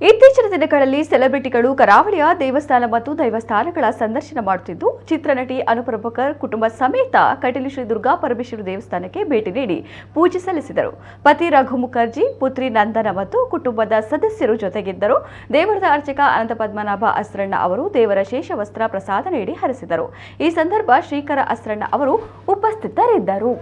ಇತ್ತೀಚಿನ ದಿನಗಳಲ್ಲಿ ಸೆಲೆಬ್ರಿಟಿಗಳು ಕರಾವಳಿಯ ದೇವಸ್ಥಾನ ಮತ್ತು ದೈವಸ್ಥಾನಗಳ ಸಂದರ್ಶನ ಮಾಡುತ್ತಿದ್ದು, ಚಿತ್ರನಟಿ ಅನುಪ್ರಭಕರ್ ಕುಟುಂಬ ಸಮೇತ ಕಟೀಲು ಶ್ರೀ ದುರ್ಗಾ ಪರಮೇಶ್ವರಿ ದೇವಸ್ಥಾನಕ್ಕೆ ಭೇಟಿ ನೀಡಿ ಪೂಜೆ ಸಲ್ಲಿಸಿದರು. ಪತಿ ರಘು ಮುಖರ್ಜಿ, ಪುತ್ರಿ ನಂದನ ಮತ್ತು ಕುಟುಂಬದ ಸದಸ್ಯರು ಜೊತೆಗಿದ್ದರು. ದೇವರದ ಅರ್ಚಕ ಅನಂತ ಪದ್ಮನಾಭ ಅಸ್ರಣ್ಣ ಅವರು ದೇವರ ಶೇಷ ವಸ್ತ್ರ ಪ್ರಸಾದ ನೀಡಿ ಹರಿಸಿದರು. ಈ ಸಂದರ್ಭ ಶ್ರೀಕರ ಅಸ್ರಣ್ಣ ಅವರು ಉಪಸ್ಥಿತರಿದ್ದರು.